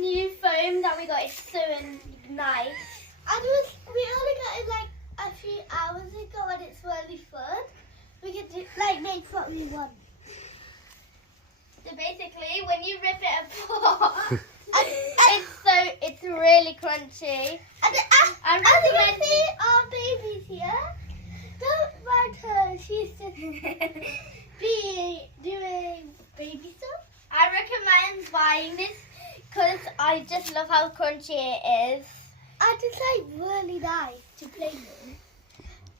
new foam that we got. It's so nice. And we only got it like a few hours ago, and it's really fun. We can do, make what we want. So basically, when you rip it apart, it's really crunchy. And as you can see, our baby's here. Don't mind her. She's just doing baby stuff. I recommend buying this because I just love how crunchy it is. And it's really nice to play with.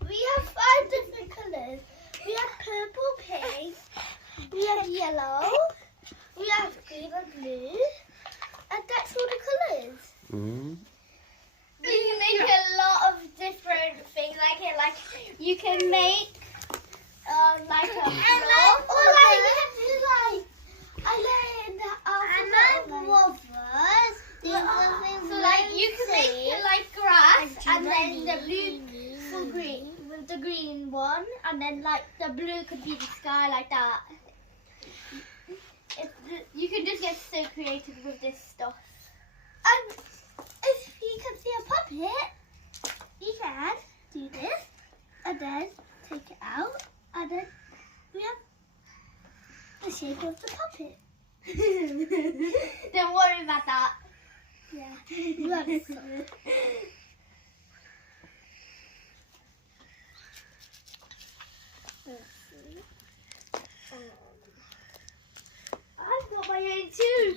We have 5 different colours. We have purple, pink, we have yellow, we have green and blue, and that's all the colours. Mm. You can make a lot of different things like it. Like you can make like a floor. So like you can make like grass and then the blue for green with the green one, and then like the blue could be the sky like that. You can just get so creative with this stuff. And if you can see a puppet, you can do this and then take it out, and then we have the shape of the puppet. Don't worry about that. Yeah, you have it. I've got my own too,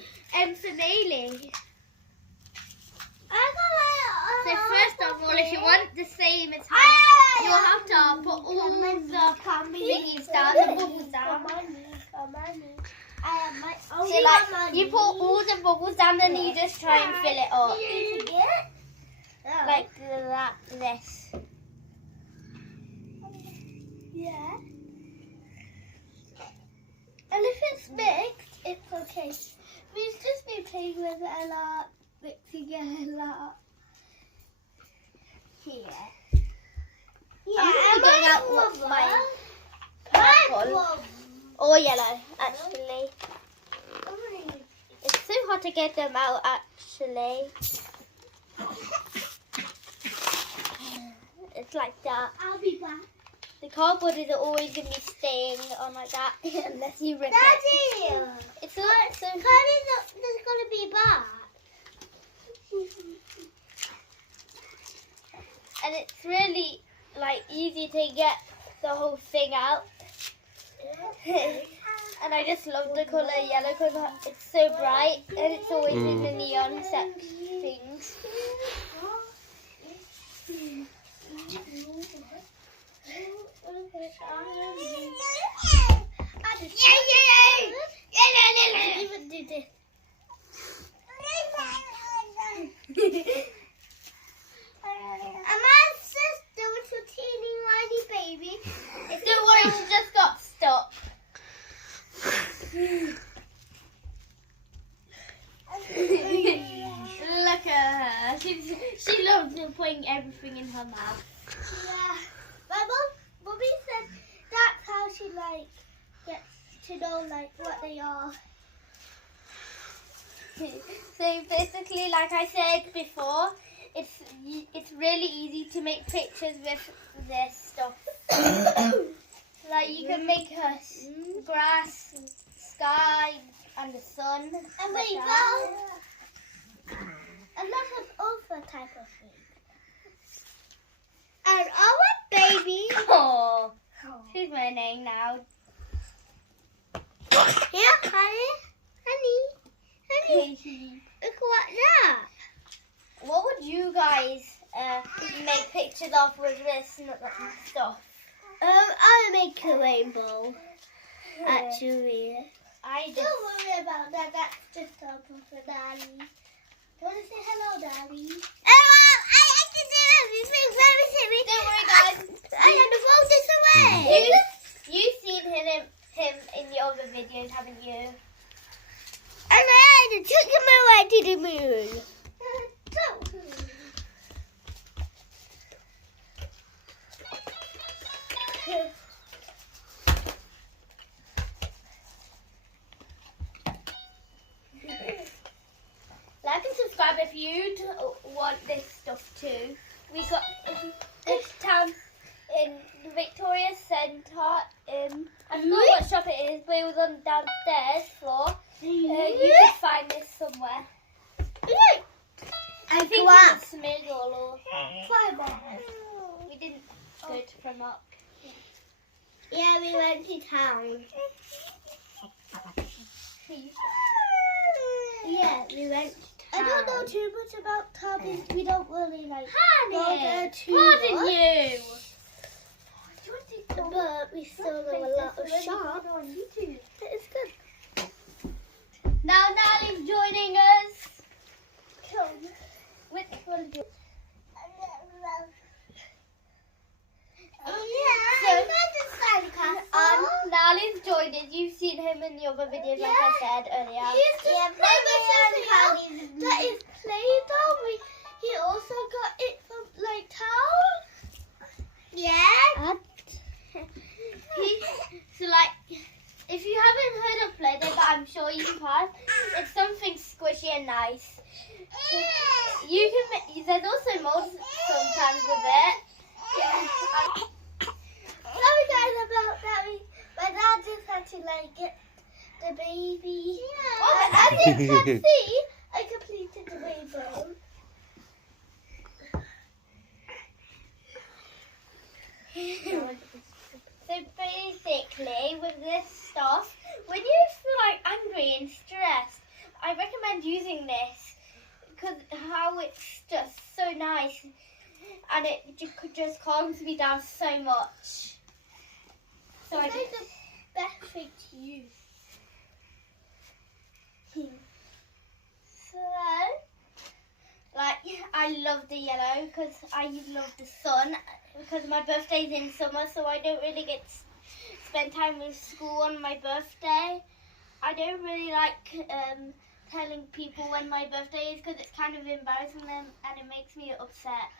for nailing. So first of all, if you want the same as her, you'll have to put all the thingies down, the bubbles down. So like, you put all the bubbles down, then you just try and fill it up. Like this. Yeah. And if it's mixed, it's okay. We've just been playing with it a lot, mixing it a lot. Here. Yeah, I'm going out with my purple. Or yellow, actually. It's so hard to get them out, actually. It's like that. I'll be back. The cardboard is always going to be staying on like that unless you rip it. Daddy! It's not so... Carly's not going to be back. And it's really like easy to get the whole thing out. And I just love the colour yellow because it's so bright and it's always in the neon set things. Even do this. Amma's sister was a teeny whiny baby. Don't worry, she just got stuck. Look at her. She loves putting everything in her mouth. Yeah. My mommy said that's how she gets to know what they are. So basically, like I said before, it's really easy to make pictures with this stuff. Like you can make a grass, sky, and the sun. And like we that. a lot of other type of things. And our baby. Oh, she's moaning now. Here, honey. Look what that. What would you guys make pictures of with this stuff? I'll make a rainbow. Actually. I Don't worry about that. That's just something for Daddy. Want to say hello, Daddy? I have to do everything very silly. Don't worry, guys. I had to throw this away. You've seen him in the other videos, haven't you? And I had to took him away to the moon. Like you'd want this stuff too, we got this town in Victoria Centre. I forgot what shop it is, but it was on the downstairs floor. You could find this somewhere. I think it's Smiggle or we didn't go to Primark. Yeah, we went to town. Yeah, we went to town. I don't know too much about town. We don't really like go there too much. You? But we still know a lot of shops. It's good. Now Nally's joining us. Which one do you? Nally's joined us. You've seen him in the other videos, like I said earlier. He's just that is Play-Doh. He also got it from like town. Yeah. So like, if you haven't heard of Play-Doh, but I'm sure you have, it's something squishy and nice. You can. There's also mold sometimes with it. Sorry guys about that. My dad just had to like get the baby. As you can see, I completed the rainbow. So basically, with this stuff, when you feel like angry and stressed, I recommend using this because how it's just so nice and it just calms me down so much. So It's like the best thing to use. So, like, I love the yellow because I love the sun. Because my birthday's in summer, so I don't really get to spend time with school on my birthday. I don't really like telling people when my birthday is because it's kind of embarrassing them and it makes me upset.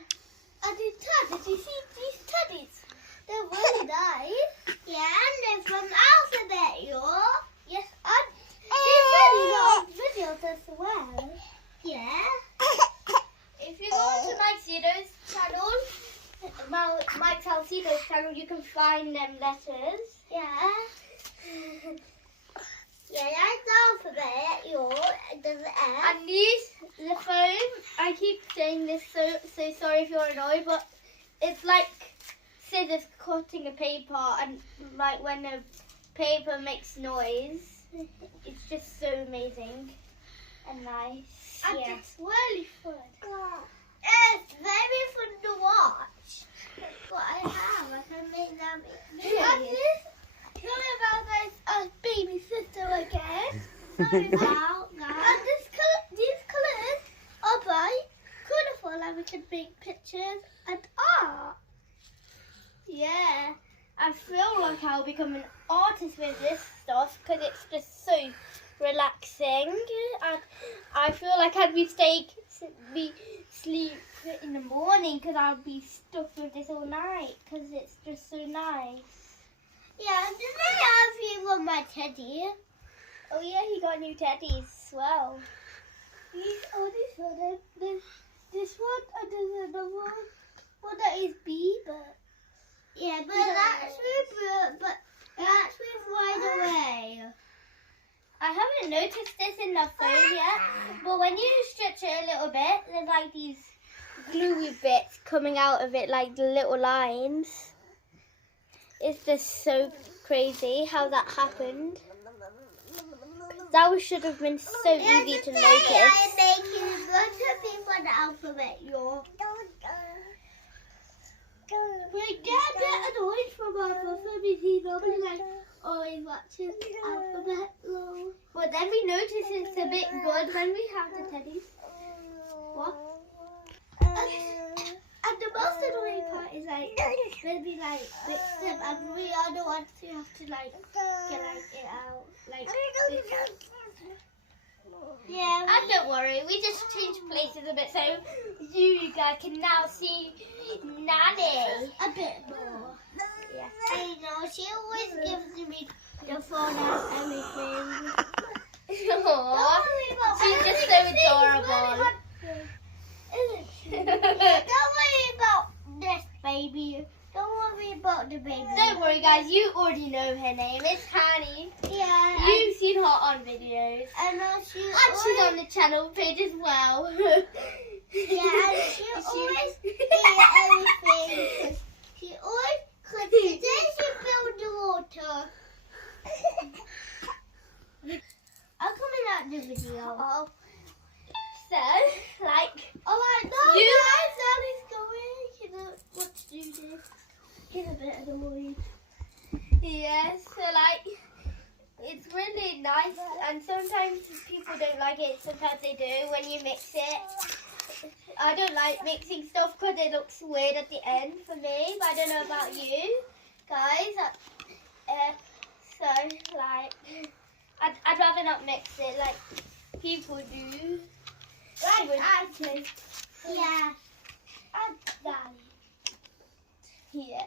And these teddies, you see these teddies? They're really nice. Yeah, and they're from Alphabet, Yes, and these teddies are on videos as well. Yeah. If you go to Mike Cedo's channel, Mike Salcedo's channel, you can find them letters. Yeah. Yeah, that's Alphabet, Does it end? And the phone, I keep saying this, so sorry if you're annoyed, but it's like scissors cutting a paper, and like when the paper makes noise, it's just so amazing and nice. And Yeah. it's really fun. It's very fun to watch. That's what I have. I can make them. And this, sorry about this baby sister again. Sorry about that. And these colours are bright, colourful, and we can make pictures and art. Yeah. I feel like I'll become an artist with this stuff because it's just so relaxing, and I feel like I'd be sleep in the morning because I'll be stuck with this all night because it's just so nice. Yeah, and then I have you on my teddy. Oh yeah, he got new teddies as well. This one, this one, and there's another one that is Bieber. Yeah, but that's with right away. I haven't noticed this in the phone yet, but when you stretch it a little bit, there's like these gluey bits coming out of it, like the little lines. It's just so crazy how that happened. That should have been so easy to notice. I'm making a bunch of people the alphabet, We get annoyed from our brother because he's always like always watching alphabet. But then we notice it's a bit good when we have the teddies. What? And the most annoying part is like when we like mix them and we are the ones who have to like get like it out. Like yeah. And don't worry, we just changed places a bit so you guys can now see Nanny a bit more. Yeah. I know, she always gives me the phone and everything. Aww, she's just so adorable. not the baby. Don't worry, guys. You already know her name. It's Honey. Yeah. You've seen her on videos. And She's on the channel page as well. Yeah, and she always eat everything. She always cooks it. Then she filled the water. I'm coming out the video. Oh. So, like, Alright, no, You- guys, Sally's going. She knows what to do this. She's a bit annoyed. yeah, so like, it's really nice, and sometimes people don't like it, sometimes they do when you mix it. I don't like mixing stuff because it looks weird at the end for me, but I don't know about you guys. So, like, I'd rather not mix it like people do. Like I do. Yeah. And Sally. Yeah.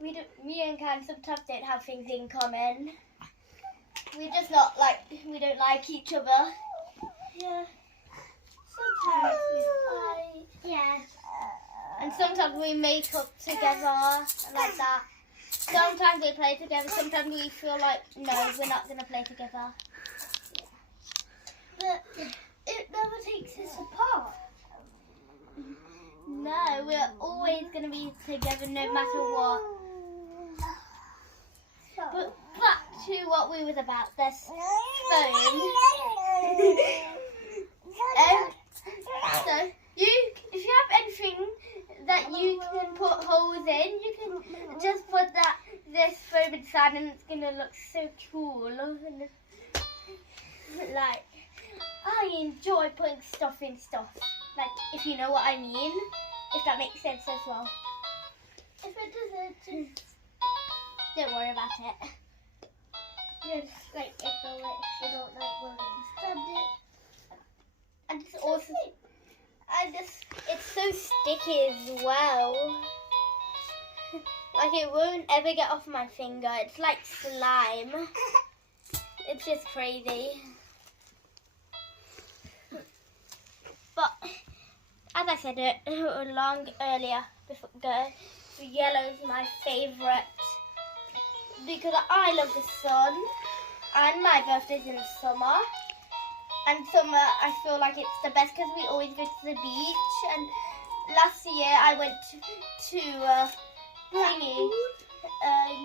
Me and Cam sometimes don't have things in common. We're just not like, we don't like each other. Yeah. Sometimes we fight. Yeah. And sometimes we make up together like that. Sometimes we play together, sometimes we feel like, no, we're not going to play together. But it never takes us apart. No, we're always going to be together no matter what. But back to what we was about, this phone. So, if you have anything that you can put holes in, you can just put this foam inside and it's going to look so cool. Like, I enjoy putting stuff in stuff. Like, if you know what I mean. If that makes sense as well. If it doesn't, just Don't worry about it. like ignore it if you don't like what you understand it. And it's also, it's so sticky as well. Like, it won't ever get off my finger. It's like slime. It's just crazy. But as I said long earlier, yellow is my favourite because I love the sun, and my birthday's in the summer. And summer, I feel like it's the best because we always go to the beach. And last year I went to thingy.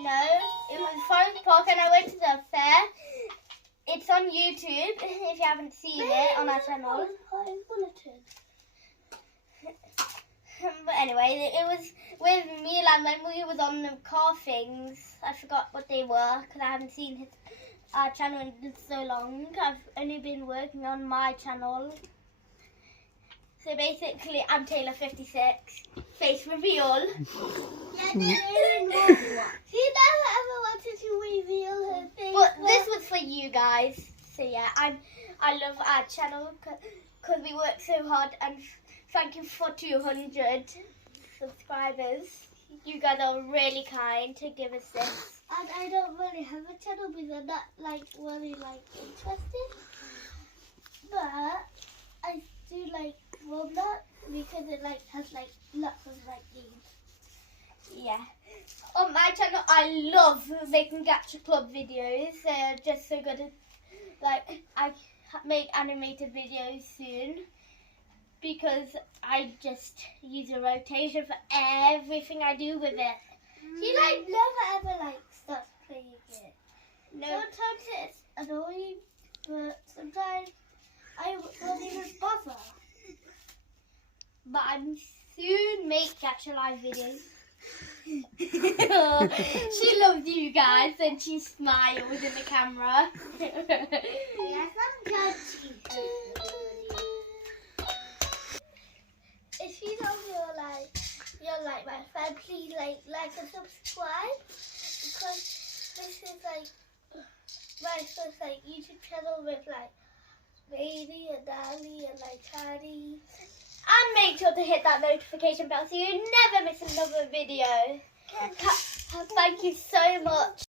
No, it was Forest Park, and I went to the fair. It's on YouTube if you haven't seen it on our channel. But anyway, it was with Milan when we was on the car things. I forgot what they were because I haven't seen our channel in so long. I've only been working on my channel. So basically, I'm Taylor56. Face reveal. She never ever wanted to reveal her face. But this was for you guys. So yeah, I love our channel because we work so hard, and thank you for 200 subscribers. You guys are really kind to give us this. And I don't really have a channel because I'm not really interested. But I do like Roblox because it has lots of games. Yeah. On my channel, I love making Gacha Club videos. They're just so good. I make animated videos soon because I just use a rotation for everything I do with it. She never ever starts playing it. No. Sometimes it's annoying, but sometimes I won't even bother. But I'm soon make Gacha Live videos. She loves you guys and she smiles in the camera. Yes, I'm judgy. If you know you're my friend, please like and subscribe because this is my first YouTube channel with Baby and Dali and Taddy. And make sure to hit that notification bell so you never miss another video. Thank you so much